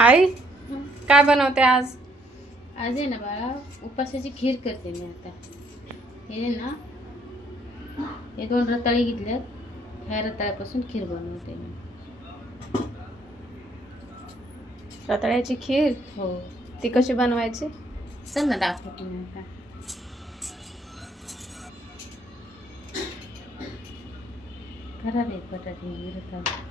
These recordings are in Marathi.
आई काय बनवते आज? आज आहे ना बाळा उपासाची खीर करते मी आता. हे ना हे दोन रताळे घेतल्यात ह्या रताळ्यापासून खीर बनवते मी. रताळ्याची खीर? हो. ती कशी बनवायची? चल ना दाखवते मी आता. खराब आहे बटाटे हे रताळे.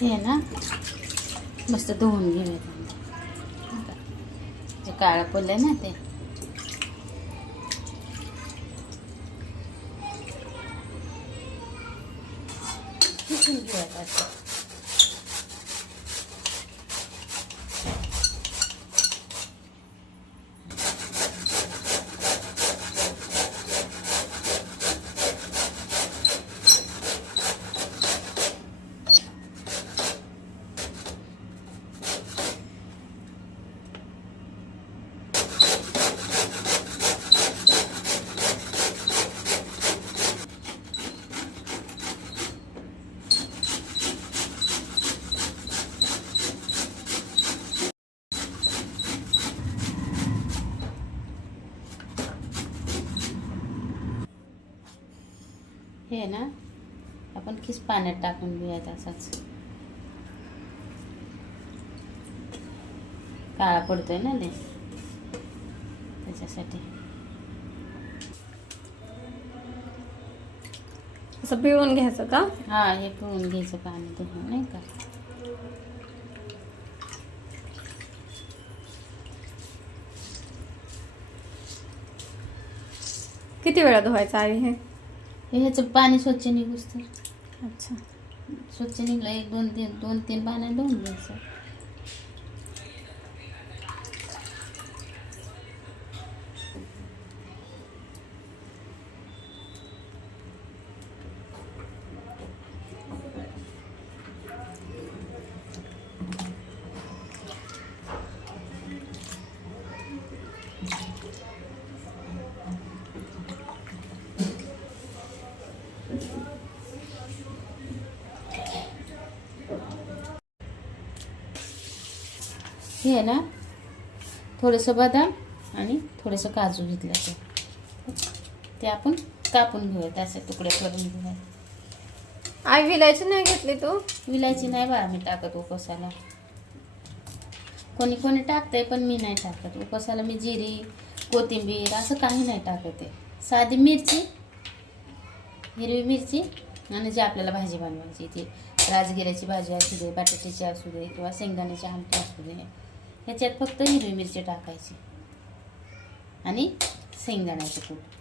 हे ना मस्त धुवून घेऊयात जे काळं पडलं ना ते. किसून घेऊयात हे आहे ना आपण किस पाण्यात टाकून घेऊयात असाच काळा पडतोय ना ते त्याच्यासाठी. असं पिळून घ्यायचं का? हा हे पिळून घ्यायचं पाणी धुवून नाही का? किती वेळा धुवायचं आई हे हे? ह्याचं पाणी स्वच्छ निघूस तर. अच्छा. स्वच्छ निघलं एक दोन तीन दोन तीन पाण्या धुवून घ्यायचं. हे ना थोडंसं बदाम आणि थोडंसं काजू घेतलं ते. आपण कापून घेऊयात असे तुकडे करून घेऊयात. आई विलायची नाही घेतली तू? विलायची नाही बा मी टाकत उपवासाला कोणी कोणी टाकतंय पण मी नाही टाकत. उपवासाला मी जिरी कोथिंबीर असं काही नाही टाकत आहे. साधी मिरची हिरवी मिरची आणि जी आपल्याला भाजी बनवायची ती. राजगिऱ्याची भाजी असू दे बटाट्याची असू दे किंवा शेंगदाण्याची आमटी असू दे. ह्याच्यात फक्त हिरवी मिरची टाकायची. आणि शेंगदाण्याचं कूट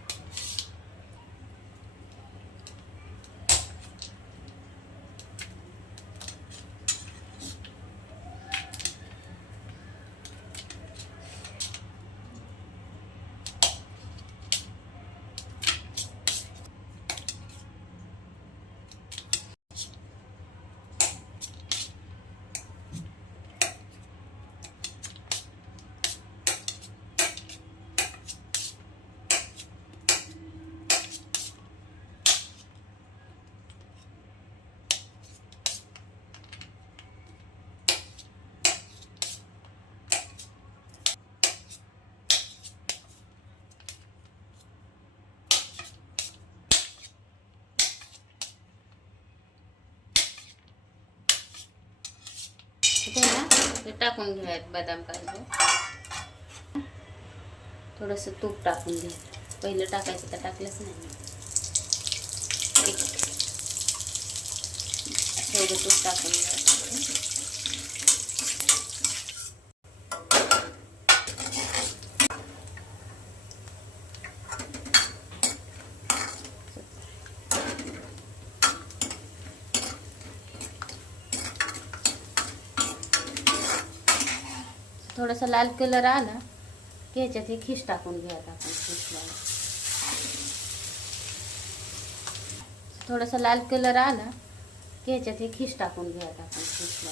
ते ना ते टाकून घ्यायत बदाम काजू. थोडंसं तूप टाकून घ्या पहिलं टाकायचं तर टाकलंच नाही थोडं तूप टाकून घ्या थोडासा लाल कलर आला की ह्याच्यात हे खीस टाकून घ्यायचा आपण खिसला थोडासा लाल कलर आला की ह्याच्यात हे खीस टाकून घ्यायचा आपण खिसला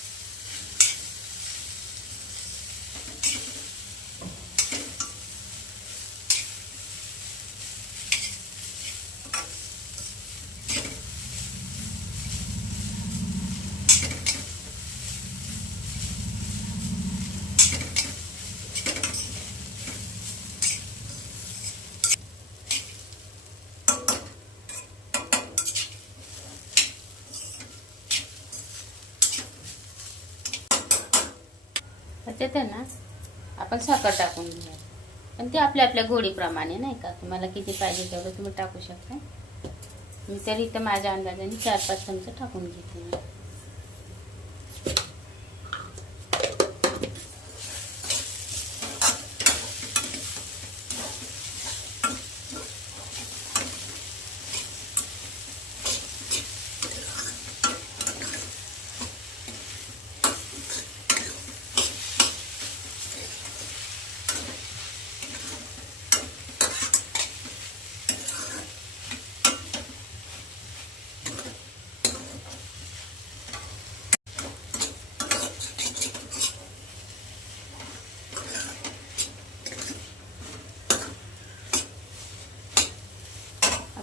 ते त्यांना ना आपण साखर टाकून घेऊया. पण ते आपल्या आपल्या गोडीप्रमाणे नाही का? तुम्हाला किती पाहिजे तेवढं तुम्ही टाकू शकता. मी तरी इथं माझ्या अंदाजाने चार पाच चमचे टाकून घेते.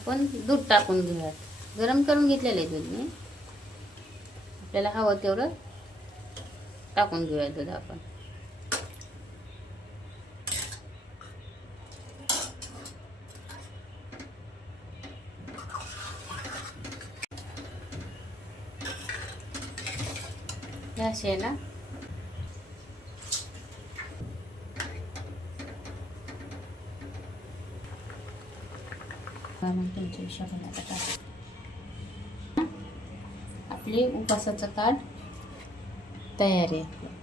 आपण दूध टाकून घेऊयात. गरम करून घेतलेलं आहे दूध मी. आपल्याला हवं तेवढं टाकून घेऊया दूध आपण. हे असे आहे ना का मग तुमच्या हिशोबाने आता टाका. आपले उपासाचं ताट तयार आहे